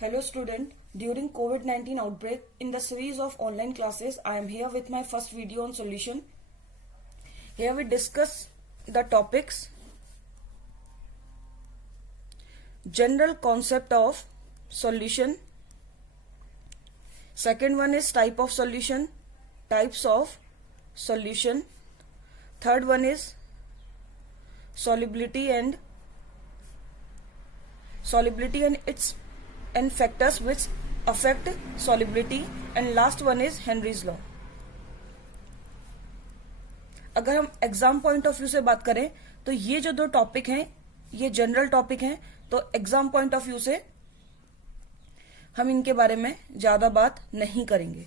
Hello student, during COVID-19 outbreak, in the series of online classes, I am here with my first video on solution. Here we discuss the topics, general concept of solution. Second one is type of solution, types of solution. Third one is solubility and its and factors which affect solubility, and last one is Henry's law. अगर हम exam point of view से बात करें तो ये जो दो topic हैं ये जनरल टॉपिक हैं, तो एग्जाम पॉइंट ऑफ व्यू से हम इनके बारे में ज्यादा बात नहीं करेंगे।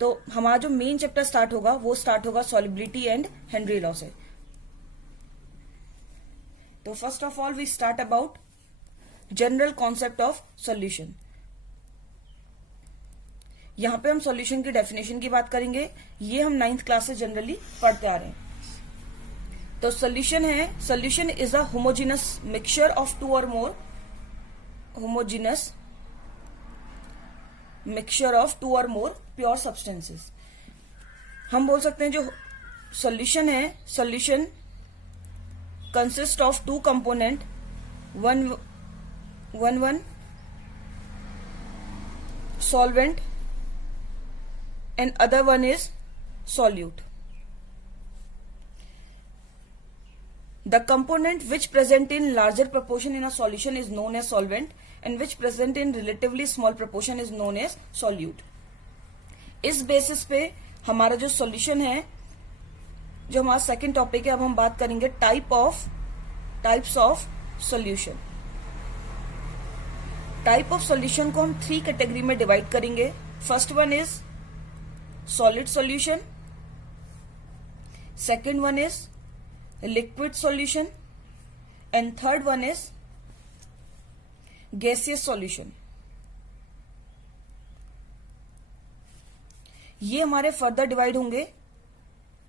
तो हमारा जो मेन चैप्टर स्टार्ट होगा वो स्टार्ट होगा सॉल्युबिलिटी एंड हेनरी लॉ से। तो first of all we start about general concept of solution. यहां पे हम सॉल्यूशन की डेफिनेशन की बात करेंगे। ये हम 9th क्लास से जनरली पढ़ते आ रहे हैं। तो सॉल्यूशन है, solution is a homogeneous mixture of two or more pure substances. हम बोल सकते हैं जो सॉल्यूशन है, solution consist of two component, one solvent and other one is solute. The component which present in larger proportion in a solution is known as solvent and which present in relatively small proportion is known as solute. इस basis पे हमारा जो solution है, जो हमारा second topic है, अब हम बात करेंगे types of solution. Type of solution को हम 3 कैटेगरी में डिवाइड करेंगे। First one is solid solution, second one is liquid solution and third one is gaseous solution. ये हमारे फर्दर डिवाइड होंगे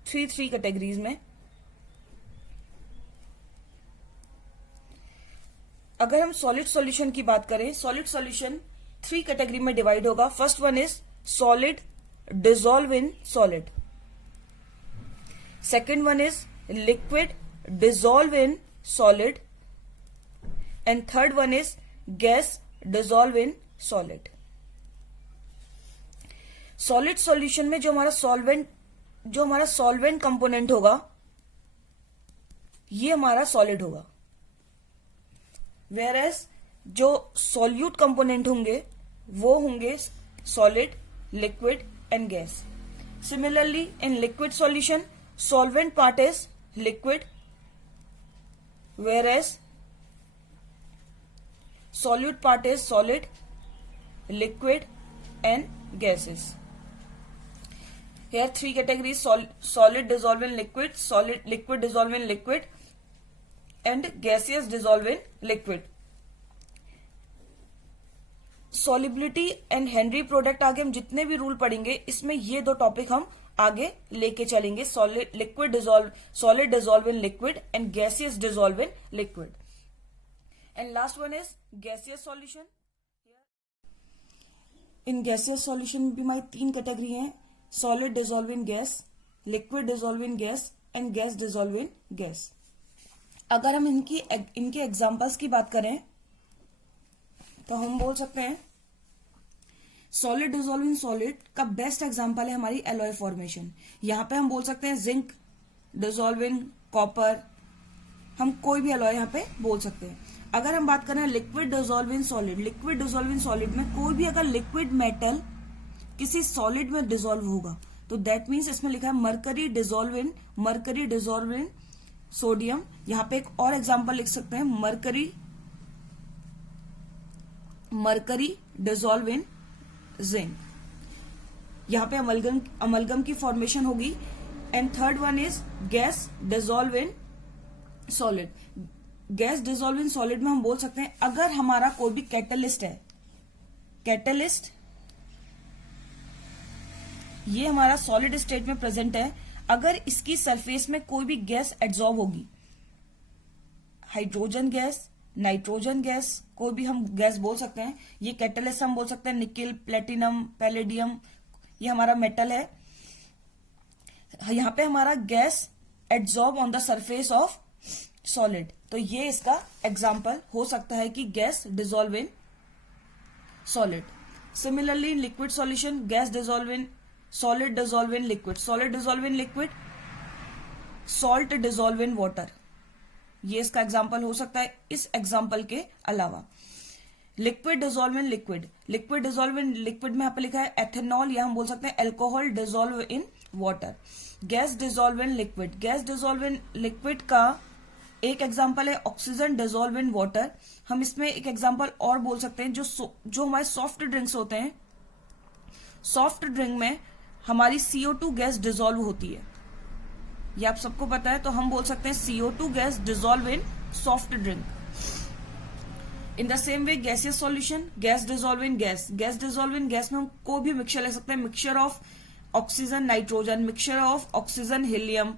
3 कैटेगरीज में। अगर हम सॉलिड सॉल्यूशन की बात करें, सॉलिड सॉल्यूशन 3 कैटेगरी में डिवाइड होगा। First one is solid dissolve in solid, second one is liquid dissolve in solid and third one is gas dissolve in solid. Solid solution में जो हमारा सॉल्वेंट कंपोनेंट होगा ये हमारा सॉलिड होगा, whereas जो सॉल्यूट कंपोनेंट होंगे वो होंगे solid, liquid and gas. Similarly in liquid solution solvent part is liquid whereas solute part is solid, liquid and gases. Here 3 categories: solid dissolve in liquid, solid liquid dissolve in liquid and gaseous dissolve in liquid. Solubility and Henry product आगे हम जितने भी rule पढ़ेंगे इसमें ये 2 topic हम आगे लेके चलेंगे। solid dissolve in liquid and gaseous dissolve in liquid. And last one is gaseous solution. In gaseous solution भी हमारी 3 कैटेगरी हैं: solid dissolve in gas, liquid dissolve in gas and gas dissolve in gas. अगर हम इनके examples की बात करें तो हम बोल सकते हैं सॉलिड डिसॉल्व इन सॉलिड का बेस्ट एग्जांपल है हमारी एलॉय फॉर्मेशन। यहां पे हम बोल सकते हैं जिंक डिसॉल्व इन कॉपर, हम कोई भी एलॉय यहां पे बोल सकते हैं। अगर हम बात करें liquid dissolve in solid, liquid dissolve in solid में कोई भी अगर लिक्विड मेटल किसी सॉलिड में डिसॉल्व होगा तो दैट मीन्स इसमें लिखा है मरकरी डिसॉल्व इन सोडियम। यहां पे एक और एग्जांपल लिख सकते हैं मरकरी डिसॉल्व इन जिंक। यहां पे अमलगम की फॉर्मेशन होगी। And third one is gas dissolve in solid. Gas dissolve in solid में हम बोल सकते हैं अगर हमारा कोई भी कैटलिस्ट है, कैटलिस्ट ये हमारा सॉलिड स्टेट में प्रेजेंट है, अगर इसकी सरफेस में कोई भी गैस एब्जॉर्ब होगी, हाइड्रोजन गैस, नाइट्रोजन गैस, कोई भी हम गैस बोल सकते हैं। ये कैटलिस्ट हम बोल सकते हैं, निकिल, प्लेटिनम, पैलेडियम, ये हमारा मेटल है। यहाँ पे हमारा gas adsorb on the surface of solid, तो ये इसका एग्जाम्पल हो सकता है कि gas dissolve in solid. Similarly in liquid solution, gas dissolve in solid, dissolve in liquid, solid dissolve in liquid, salt dissolve in water, ये इसका example हो सकता है। इस एग्जाम्पल के अलावा liquid dissolve in liquid, liquid dissolve in liquid में यहाँ पे लिखा है एथेनॉल, या हम बोल सकते हैं alcohol dissolve in water. Gas dissolve in liquid, gas dissolve in liquid का एक एग्जाम्पल है ऑक्सीजन डिजोल्व इन वाटर। हम इसमें एक एग्जाम्पल और बोल सकते हैं, जो हमारे सॉफ्ट ड्रिंक्स होते हैं, सॉफ्ट ड्रिंक में हमारी CO2 गैस डिजोल्व होती है, ये आप सबको पता है, तो हम बोल सकते हैं CO2 gas dissolve in soft drink. In the same way gaseous solution, gas dissolve in gas, gas dissolve in gas में हम कोई भी मिक्सचर ले सकते हैं, mixture of oxygen nitrogen, mixture of oxygen helium,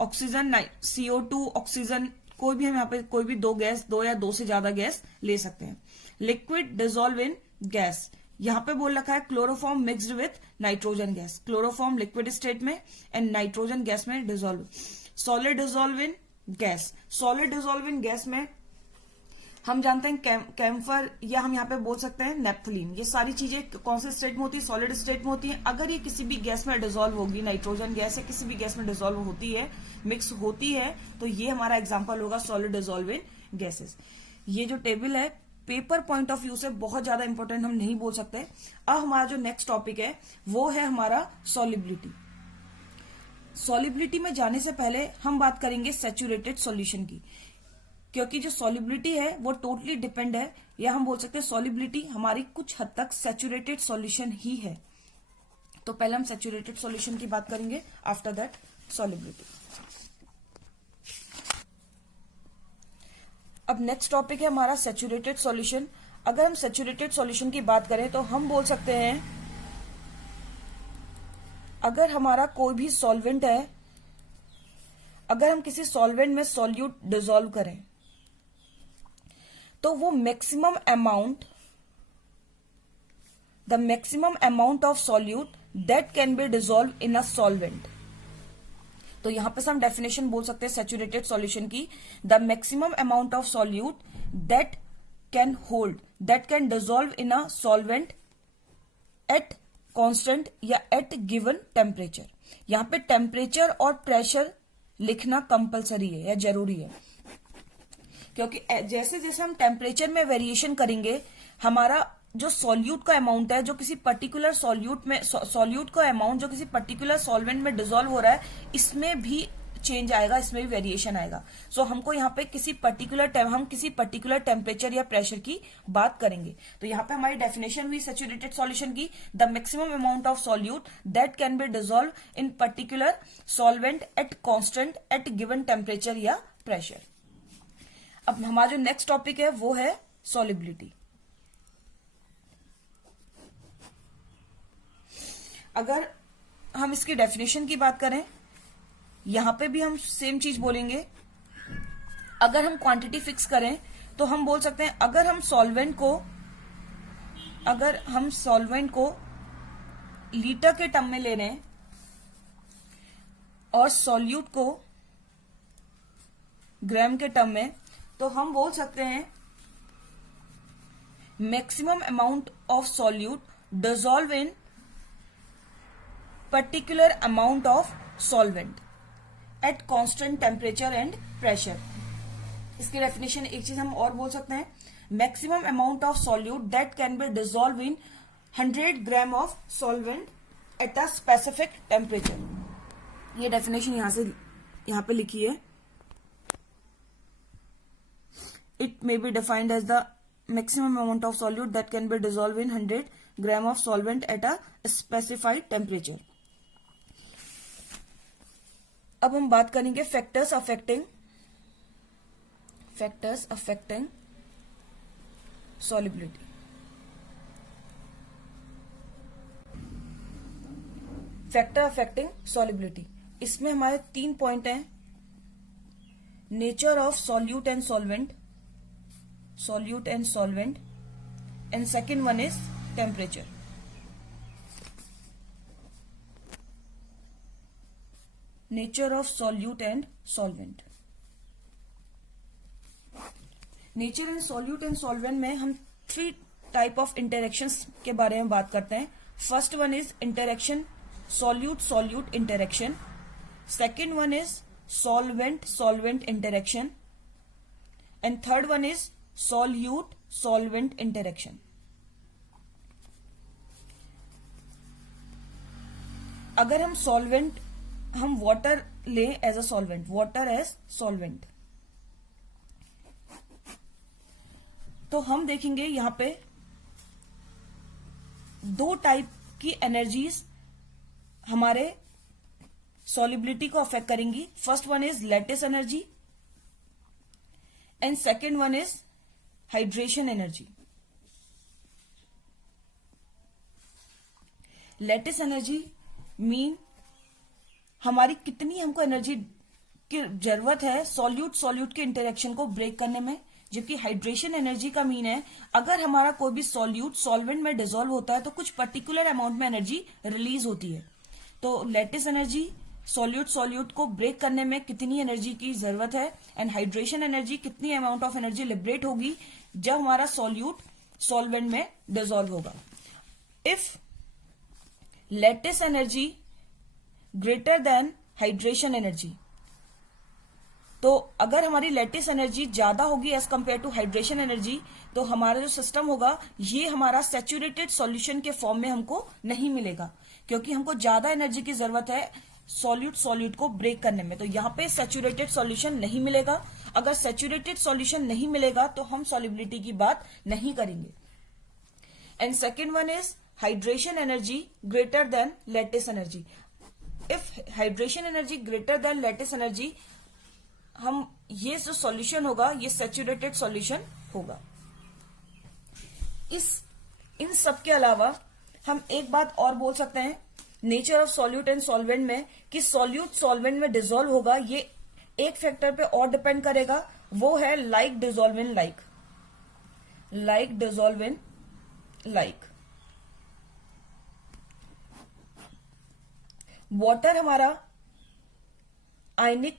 oxygen CO2 oxygen, कोई भी हम यहाँ पे कोई भी दो या दो से ज्यादा गैस ले सकते हैं। लिक्विड डिजोल्व इन गैस, यहाँ पे बोल रखा है chloroform mixed with nitrogen gas, chloroform liquid state में एंड नाइट्रोजन गैस में dissolve. Solid dissolve in gas, solid dissolve in gas में हम जानते हैं कैम्फर, या हम यहाँ पे बोल सकते हैं नेप्थलीन, ये सारी चीजें कौन से स्टेट में होती है, सॉलिड स्टेट में होती है। अगर ये किसी भी गैस में डिजोल्व होगी, नाइट्रोजन गैस या किसी भी गैस में डिजोल्व होती है, मिक्स होती है, तो ये हमारा एग्जाम्पल होगा सॉलिड डिजोल्व इन गैसेस। ये जो टेबल है पेपर पॉइंट ऑफ व्यू से बहुत ज्यादा इंपॉर्टेंट हम नहीं बोल सकते। अब हमारा जो नेक्स्ट टॉपिक है वो है हमारा सॉलिबिलिटी। सॉलिबिलिटी में जाने से पहले हम बात करेंगे सैचुरेटेड सॉल्यूशन की, क्योंकि जो सॉलिबिलिटी है वो टोटली डिपेंड है, या हम बोल सकते हैं सॉलिबिलिटी हमारी कुछ हद तक सैचुरेटेड सॉल्यूशन ही है। तो पहले हम सैचुरेटेड सॉल्यूशन की बात करेंगे, आफ्टर दैट सॉलिबिलिटी। अब नेक्स्ट टॉपिक है हमारा सैचुरेटेड सॉल्यूशन। अगर हम सैचुरेटेड सॉल्यूशन की बात करें तो हम बोल सकते हैं, अगर हमारा कोई भी सॉल्वेंट है, अगर हम किसी सॉल्वेंट में सॉल्यूट डिसॉल्व करें तो वो maximum amount of solute that can be dissolve in a solvent. तो यहां पर हम डेफिनेशन बोल सकते हैं सैचुरेटेड सॉल्यूशन की, the maximum amount of solute that can dissolve in a solvent at constant या एट गिवन टेम्परेचर। यहां पे टेम्परेचर और प्रेशर लिखना कंपलसरी है या जरूरी है, क्योंकि जैसे जैसे हम टेम्परेचर में वेरिएशन करेंगे, हमारा जो सॉल्यूट का अमाउंट है, जो किसी पर्टिकुलर सॉल्यूट का अमाउंट जो किसी पर्टिकुलर सॉल्वेंट में डिसॉल्व हो रहा है, इसमें भी चेंज आएगा, इसमें भी वेरिएशन आएगा। सो हमको यहाँ पे किसी पर्टिकुलर टेम्परेचर या प्रेशर की बात करेंगे। तो यहाँ पे हमारी डेफिनेशन हुई सैचुरेटेड सॉल्यूशन की, the maximum amount of solute that can be dissolve in particular solvent at constant eight given temperature या प्रेशर। अब हमारा जो नेक्स्ट टॉपिक है वो है सॉलिबिलिटी। अगर हम इसकी डेफिनेशन की बात करें, यहां पे भी हम सेम चीज बोलेंगे। अगर हम क्वांटिटी फिक्स करें तो हम बोल सकते हैं, अगर हम सॉल्वेंट को लीटर के टर्म में ले रहे हैं और सॉल्यूट को ग्राम के टर्म में, तो हम बोल सकते हैं maximum amount of solute dissolve in particular amount of solvent at constant temperature and pressure. इसकी डेफिनेशन एक चीज हम और बोल सकते हैं, maximum amount of solute that can be dissolve in 100 gram of solvent at a specific temperature. ये definition यहां पे लिखी है। It may be defined as the maximum amount of solute that can be dissolve in 100 gram of solvent at a specified temperature. अब हम बात करेंगे factors affecting solubility. Factor affecting solubility, इसमें हमारे 3 पॉइंट हैं, nature of solute and solvent, solute and solvent, and second one is temperature. Nature of solute and solvent. Nature and solute and solvent में हम 3 type of interactions के बारे में बात करते हैं. First one is interaction solute solute interaction. Second one is solvent solvent interaction. And third one is solute solvent interaction. अगर हम सॉल्वेंट, हम वाटर लें as a solvent, water as solvent, तो हम देखेंगे यहां पे 2 टाइप की एनर्जीज हमारे सॉल्युबिलिटी को अफेक्ट करेंगी. First one is lattice energy and second one is hydration energy. Lattice energy mean हमारी कितनी हमको एनर्जी की जरूरत है सॉल्यूट सॉल्यूट के इंटरेक्शन को ब्रेक करने में. जबकि हाइड्रेशन एनर्जी का मीन है अगर हमारा कोई भी सॉल्यूट सॉल्वेंट में डिसॉल्व होता है तो कुछ पर्टिकुलर अमाउंट में एनर्जी रिलीज होती है. तो लैटिस एनर्जी सॉल्यूट सॉल्यूट को ब्रेक करने में कितनी एनर्जी की जरूरत है, एंड हाइड्रेशन एनर्जी कितनी अमाउंट ऑफ एनर्जी लिबरेट होगी जब हमारा सॉल्यूट सॉल्वेंट में डिसॉल्व होगा. If lattice energy greater than hydration energy, तो अगर हमारी लैटिस एनर्जी ज्यादा होगी as compare to hydration energy, तो हमारा जो सिस्टम होगा ये हमारा सैचुरेटेड सॉल्यूशन के फॉर्म में हमको नहीं मिलेगा, क्योंकि हमको ज्यादा एनर्जी की जरूरत है सॉल्यूट सॉल्यूट को ब्रेक करने में. तो यहाँ पे सैचुरेटेड सॉल्यूशन नहीं मिलेगा. अगर सैचुरेटेड सॉल्यूशन नहीं मिलेगा तो हम सॉल्युबिलिटी की बात नहीं करेंगे. And second one is hydration energy greater then lattice energy. If hydration energy greater then lattice energy, हम ये जो सॉल्यूशन होगा ये सैचुरेटेड सॉल्यूशन होगा. इन सब के अलावा हम एक बात और बोल सकते हैं nature of solute and solvent में कि सॉल्यूट सॉल्वेंट में डिसॉल्व होगा, ये एक फैक्टर पे और डिपेंड करेगा, वो है like dissolve in like. Like dissolve in like. Water हमारा आयनिक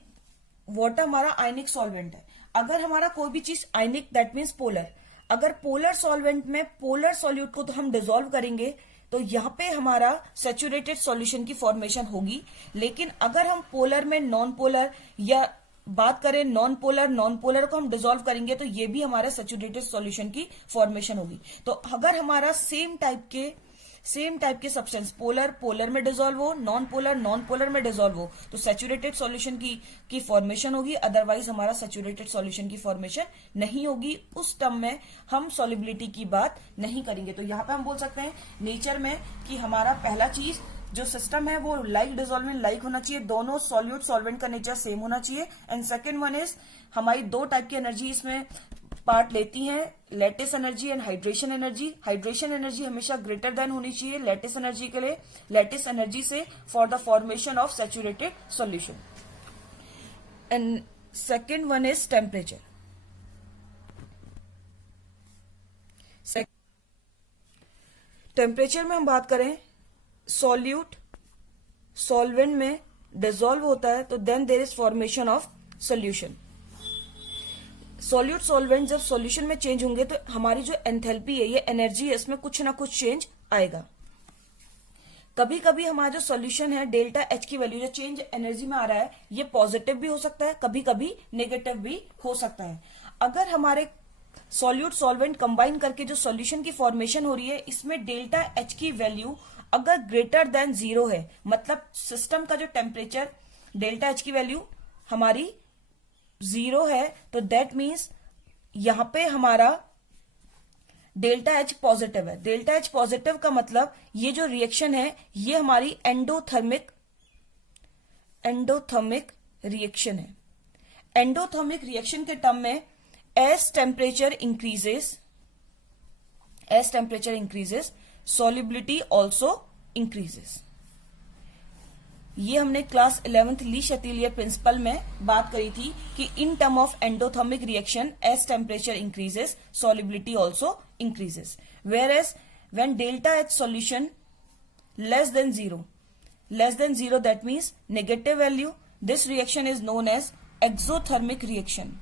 सॉल्वेंट है. अगर हमारा कोई भी चीज आयनिक दैट मीन्स पोलर, अगर पोलर सॉल्वेंट में पोलर सॉल्यूट को तो हम डिसॉल्व करेंगे तो यहां पे हमारा सैचुरेटेड सॉल्यूशन की फॉर्मेशन होगी. लेकिन अगर हम पोलर में नॉन पोलर या बात करें नॉन पोलर को हम डिसॉल्व करेंगे तो ये भी हमारे सैचुरेटेड सॉल्यूशन की फॉर्मेशन होगी. तो अगर हमारा सेम टाइप के सब्सटेंस पोलर में डिसॉल्व हो, नॉन पोलर में डिसॉल्व हो, तो सैचुरेटेड सॉल्यूशन की फॉर्मेशन होगी. अदरवाइज हमारा सैचुरेटेड सॉल्यूशन की फॉर्मेशन नहीं होगी. उस टर्म में हम सॉल्युबिलिटी की बात नहीं करेंगे. तो यहाँ पे हम बोल सकते हैं नेचर में कि हमारा पहला चीज जो सिस्टम है वो लाइक डिसॉल्व इन लाइक होना चाहिए, दोनों सॉल्यूट सॉल्वेंट का नेचर सेम होना चाहिए. एंड सेकेंड वन इज हमारी 2 टाइप की एनर्जी इसमें पार्ट लेती हैं, lattice energy and hydration energy. Hydration energy हमेशा ग्रेटर देन होनी चाहिए लैटिस एनर्जी के लिए, लैटिस एनर्जी से for the formation of saturated solution. And second one is temperature. Temperature में हम बात करें सॉल्यूट सॉल्वेंट में डिसॉल्व होता है तो then there is formation of solution. Solute solvent जब सॉल्यूशन में चेंज होंगे तो हमारी जो एंथैल्पी है, ये एनर्जी है, इसमें कुछ ना कुछ चेंज आएगा. कभी कभी हमारा जो सॉल्यूशन है डेल्टा एच की वैल्यू जो चेंज एनर्जी में आ रहा है ये पॉजिटिव भी हो सकता है, कभी कभी नेगेटिव भी हो सकता है. अगर हमारे सॉल्यूट सॉल्वेंट कंबाइन करके जो सॉल्यूशन की फॉर्मेशन हो रही है इसमें डेल्टा एच की वैल्यू अगर ग्रेटर देन 0 है, मतलब सिस्टम का जो टेम्परेचर डेल्टा एच की वैल्यू हमारी 0 है, तो दैट मीन्स यहां पे हमारा डेल्टा एच पॉजिटिव है. डेल्टा एच पॉजिटिव का मतलब ये जो रिएक्शन है ये हमारी एंडोथर्मिक रिएक्शन है. एंडोथर्मिक रिएक्शन के टर्म में as temperature increases solubility also increases. ये हमने क्लास 11th ली शतीलियर प्रिंसिपल में बात करी थी कि in term of endothermic reaction as temperature increases solubility also increases, whereas when delta H solution less than zero, that means negative value, this reaction is known as exothermic reaction.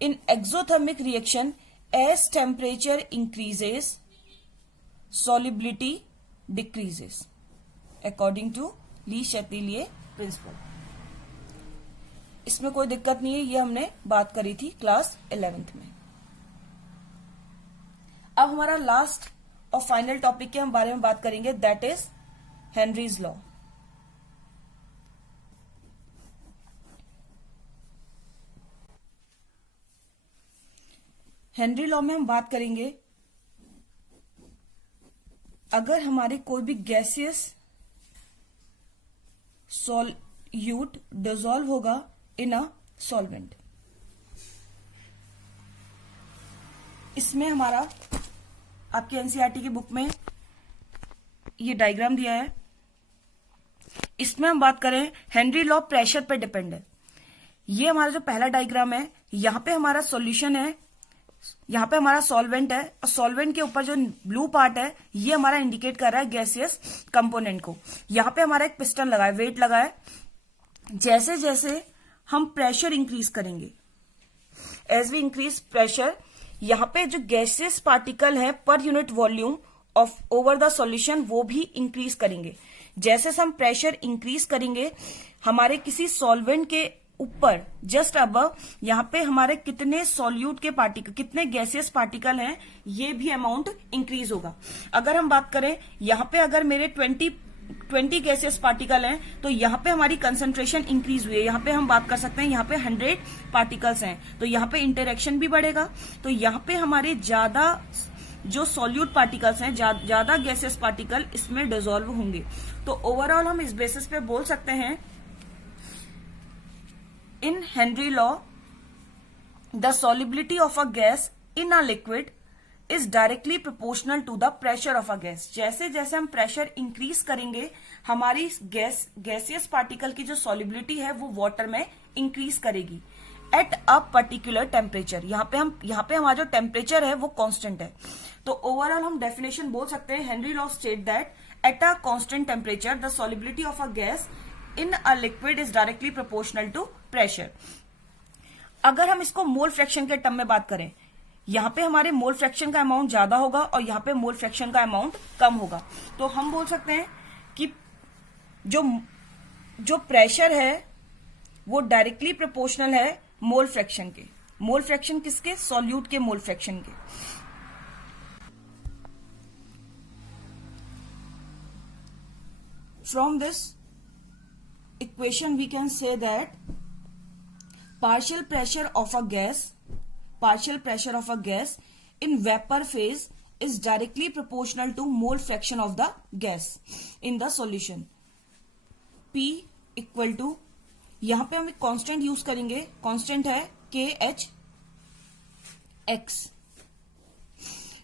In exothermic reaction, as temperature increases, solubility decreases according to Le Chatelier principle. इसमें कोई दिक्कत नहीं है, ये हमने बात करी थी क्लास 11th में. अब हमारा लास्ट और फाइनल टॉपिक के हम बारे में बात करेंगे, that is Henry's law. Henry law में हम बात करेंगे अगर हमारे कोई भी गैसियस सॉल्यूट डिसॉल्व होगा इन अ सॉल्वेंट. इसमें हमारा आपकी एनसीईआरटी की बुक में ये डायग्राम दिया है. इसमें हम बात करें हेनरी लॉ प्रेशर पे डिपेंड है. ये हमारा जो पहला डायग्राम है, यहां पे हमारा सॉल्यूशन है, यहां पे हमारा सॉल्वेंट है, और सॉल्वेंट के ऊपर जो ब्लू पार्ट है ये हमारा इंडिकेट कर रहा है गैसियस कंपोनेंट को. यहां पे हमारा एक पिस्टन लगा है, वेट लगा है. जैसे जैसे हम प्रेशर इंक्रीज करेंगे, एज वी इंक्रीज प्रेशर, यहां पे जो गैसियस पार्टिकल है per unit volume of over the solution वो भी इंक्रीज करेंगे. जैसे हम प्रेशर इंक्रीज करेंगे, हमारे किसी सॉल्वेंट के ऊपर जस्ट अबव यहां पे हमारे कितने सॉल्यूट के पार्टिकल, कितने गैसियस पार्टिकल हैं, ये भी अमाउंट इंक्रीज होगा. अगर हम बात करें यहां पे अगर मेरे 20 गैसियस पार्टिकल हैं तो यहां पे हमारी कंसंट्रेशन इंक्रीज हुई है. यहां पे हम बात कर सकते हैं यहां पे 100 पार्टिकल्स हैं तो यहां पे इंटरेक्शन भी बढ़ेगा. तो यहां पे हमारे ज्यादा जो सॉल्यूट पार्टिकल्स हैं, ज्यादा गैसियस पार्टिकल इसमें डिसॉल्व होंगे. तो ओवरऑल हम इस बेसिस पे बोल सकते हैं in Henry law, the solubility of a gas in a liquid is directly proportional to the pressure of a gas. जैसे जैसे हम प्रेशर इंक्रीज करेंगे, हमारी गैसियस पार्टिकल की जो solubility है वो वाटर में इंक्रीज करेगी एट अ पर्टिकुलर टेम्परेचर. यहाँ पे हमारा जो टेम्परेचर है वो कांस्टेंट है. तो ओवरऑल हम डेफिनेशन बोल सकते हैं, Henry law state that at a constant temperature the solubility of a gas in a liquid is directly proportional to pressure. अगर हम इसको मोल फ्रैक्शन के टर्म में बात करें, यहां पे हमारे मोल फ्रैक्शन का अमाउंट ज्यादा होगा और यहां पे मोल फ्रैक्शन का अमाउंट कम होगा. तो हम बोल सकते हैं कि जो प्रेशर है वो डायरेक्टली प्रोपोर्शनल है मोल फ्रैक्शन के. मोल फ्रैक्शन किसके? सॉल्यूट के मोल फ्रैक्शन के. From this equation we can say that partial pressure of a gas in vapor phase is directly proportional to mole fraction of the gas in the solution. P equal to, यहां पे हम एक constant use करेंगे, constant है KH x,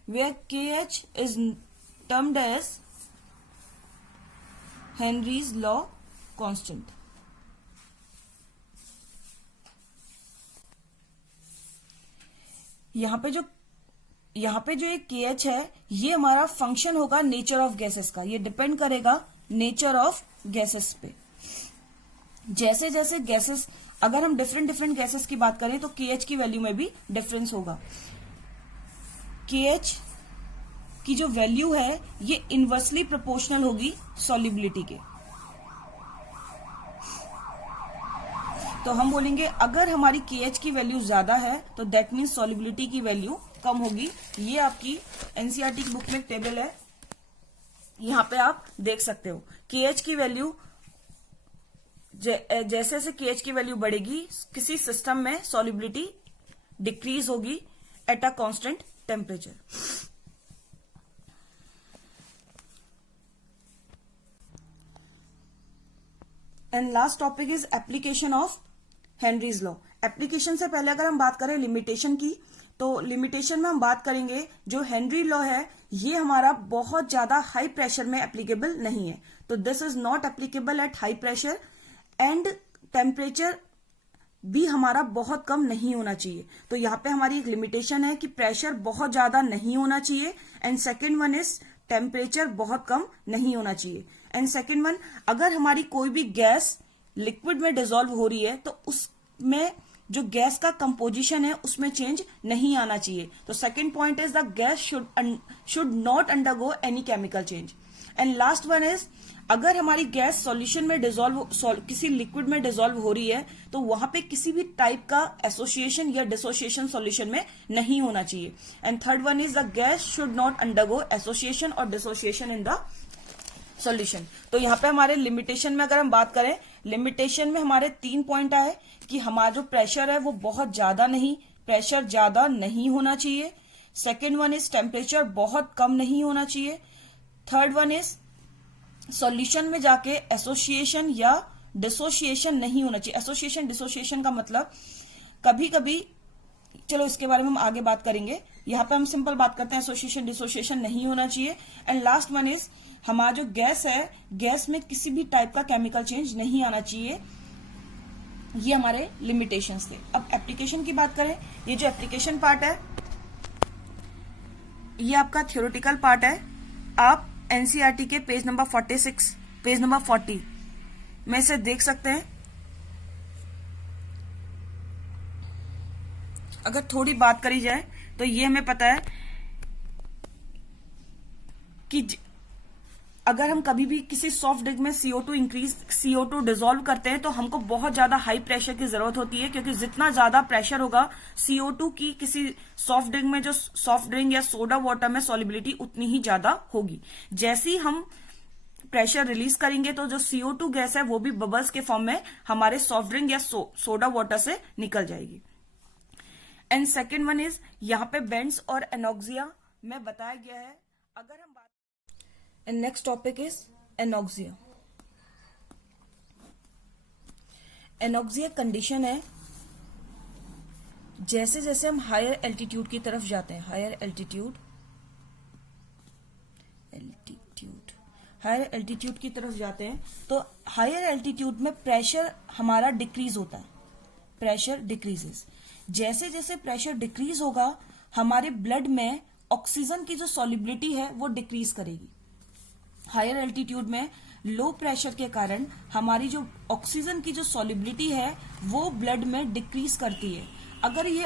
where KH is termed as Henry's law constant. यहाँ पे जो एक KH है ये हमारा फंक्शन होगा नेचर ऑफ गैसेस का. ये डिपेंड करेगा नेचर ऑफ गैसेस पे. जैसे जैसे गैसेस, अगर हम डिफरेंट गैसेस की बात करें तो KH की वैल्यू में भी डिफरेंस होगा. KH की जो वैल्यू है ये इनवर्सली प्रोपोर्शनल होगी सॉल्युबिलिटी के. तो हम बोलेंगे अगर हमारी KH की वैल्यू ज्यादा है तो दैट मीन्स सॉल्युबिलिटी की वैल्यू कम होगी. ये आपकी एनसीईआरटी की बुक में एक टेबल है, यहां पे आप देख सकते हो. KH की वैल्यू जैसे जैसे KH की वैल्यू बढ़ेगी किसी सिस्टम में सॉल्युबिलिटी डिक्रीज होगी at a constant temperature. And last topic is application of Henry's law. Application से पहले अगर हम बात करें लिमिटेशन की, तो लिमिटेशन में हम बात करेंगे, जो हेनरी लॉ है ये हमारा बहुत ज्यादा हाई प्रेशर में एप्लीकेबल नहीं है, तो this is not applicable at high pressure, and temperature भी हमारा बहुत कम नहीं होना चाहिए। तो यहाँ पे हमारी एक लिमिटेशन है कि प्रेशर बहुत ज्यादा नहीं होना चाहिए, and second one is temperature बहुत कम नहीं होना चाहिए। एंड सेकेंड वन, अगर हमारी कोई भी गैस लिक्विड में डिसॉल्व हो रही है तो उसमें जो गैस का कंपोजिशन है उसमें चेंज नहीं आना चाहिए। तो second point is the gas should not undergo any chemical change. And last one is, अगर हमारी गैस सॉल्यूशन में किसी लिक्विड में डिसॉल्व हो रही है तो वहां पे किसी भी टाइप का एसोसिएशन या डिसोसिएशन सॉल्यूशन में नहीं होना चाहिए। And third one is the gas should not undergo association और डिसोसिएशन इन द सॉल्यूशन। तो यहाँ पे हमारे लिमिटेशन में अगर हम बात करें, लिमिटेशन में हमारे 3 पॉइंट आए कि हमारा जो प्रेशर है वो बहुत ज्यादा नहीं, प्रेशर ज्यादा नहीं होना चाहिए। सेकेंड वन इज टेम्परेचर बहुत कम नहीं होना चाहिए। थर्ड वन इज सॉल्यूशन में जाके एसोसिएशन या डिसोसिएशन नहीं होना चाहिए। एसोसिएशन डिसोसिएशन का मतलब कभी कभी, चलो इसके बारे में हम आगे बात करेंगे, यहाँ पे हम सिंपल बात करते हैं एसोसिएशन डिसोसिएशन नहीं होना चाहिए। एंड लास्ट वन इज, हमारा जो गैस है, गैस में किसी भी टाइप का केमिकल चेंज नहीं आना चाहिए। ये हमारे लिमिटेशंस थे। अब एप्लीकेशन की बात करें, ये जो एप्लीकेशन पार्ट है ये आपका थ्योरेटिकल पार्ट है। आप एनसीईआरटी के पेज नंबर 46, पेज नंबर 40 में से देख सकते हैं। अगर थोड़ी बात करी जाए तो ये हमें पता है कि अगर हम कभी भी किसी सॉफ्ट ड्रिंक में CO2 डिसॉल्व करते हैं तो हमको बहुत ज्यादा हाई प्रेशर की जरूरत होती है, क्योंकि जितना ज्यादा प्रेशर होगा CO2 की किसी सॉफ्ट ड्रिंक में, जो सॉफ्ट ड्रिंक या सोडा वाटर में सॉलिबिलिटी उतनी ही ज्यादा होगी। जैसे ही हम प्रेशर रिलीज करेंगे तो जो CO2 गैस है वो भी बबल्स के फॉर्म में हमारे सॉफ्ट ड्रिंक या सोडा वाटर से निकल जाएगी। एंड सेकेंड वन इज, यहाँ पे बेंड्स और एनॉक्सिया में बताया गया है। अगर हम बात, and next topic is anoxia. Anoxia condition है, जैसे जैसे हम हायर एल्टीट्यूड की तरफ जाते हैं, हायर एल्टीट्यूड की तरफ जाते हैं तो हायर एल्टीट्यूड में प्रेशर हमारा डिक्रीज होता है, प्रेशर डिक्रीजेस। जैसे जैसे प्रेशर डिक्रीज होगा हमारे ब्लड में ऑक्सीजन की जो सॉलिबिलिटी है वो डिक्रीज करेगी। हायर एल्टीट्यूड में लो प्रेशर के कारण हमारी जो ऑक्सीजन की जो सॉलिबिलिटी है वो ब्लड में डिक्रीज करती है। अगर ये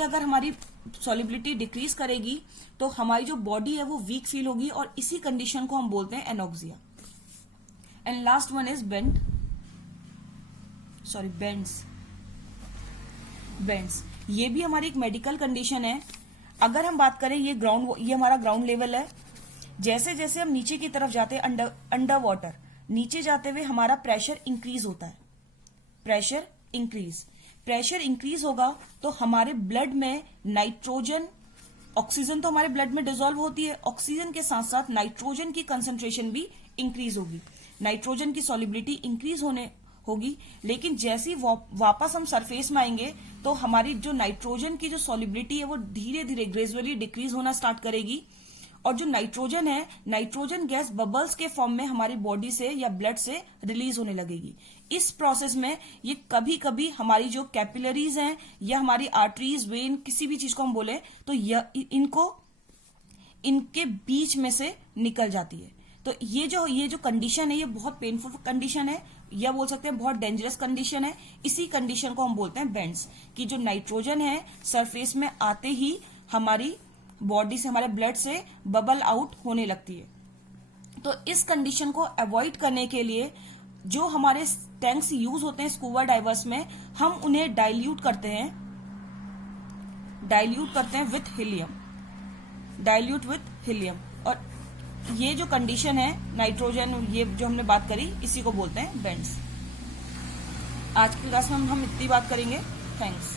अगर हमारी सॉलिबिलिटी डिक्रीज करेगी तो हमारी जो बॉडी है वो वीक फील होगी, और इसी कंडीशन को हम बोलते हैं anoxia. And last one is bends. ये भी हमारी एक मेडिकल कंडीशन है। अगर हम बात करें, ये हमारा ग्राउंड लेवल है। जैसे जैसे हम नीचे की तरफ जाते हैं, अंडर वाटर, नीचे जाते हुए हमारा प्रेशर इंक्रीज होता है, प्रेशर इंक्रीज होगा तो हमारे ब्लड में नाइट्रोजन, ऑक्सीजन तो हमारे ब्लड में डिसॉल्व होती है, ऑक्सीजन के साथ साथ नाइट्रोजन की कंसंट्रेशन भी इंक्रीज होगी, नाइट्रोजन की सॉलिबिलिटी इंक्रीज होगी। लेकिन जैसे ही वापस हम सरफेस में आएंगे तो हमारी जो नाइट्रोजन की जो सॉलिबिलिटी है वो धीरे धीरे ग्रेजुअली डिक्रीज होना स्टार्ट करेगी, और जो नाइट्रोजन है, नाइट्रोजन गैस बबल्स के फॉर्म में हमारी बॉडी से या ब्लड से रिलीज होने लगेगी। इस प्रोसेस में ये कभी कभी हमारी जो कैपिलरीज हैं या हमारी आर्टरीज, वेन, किसी भी चीज को हम बोले तो इनके बीच में से निकल जाती है। तो ये जो कंडीशन है ये बहुत पेनफुल कंडीशन है, या बोल सकते हैं बहुत डेंजरस कंडीशन है। इसी कंडीशन को हम बोलते हैं बेंड्स, कि जो नाइट्रोजन है सरफेस में आते ही हमारी बॉडी से, हमारे ब्लड से बबल आउट होने लगती है। तो इस कंडीशन को अवॉइड करने के लिए जो हमारे टैंक्स यूज होते हैं स्कूबा डाइवर्स में, हम उन्हें डाइल्यूट करते हैं विथ हीलियम। और ये जो कंडीशन है नाइट्रोजन, ये जो हमने बात करी, इसी को बोलते हैं बेंड्स। आज की क्लास में हम इतनी बात करेंगे। थैंक्स।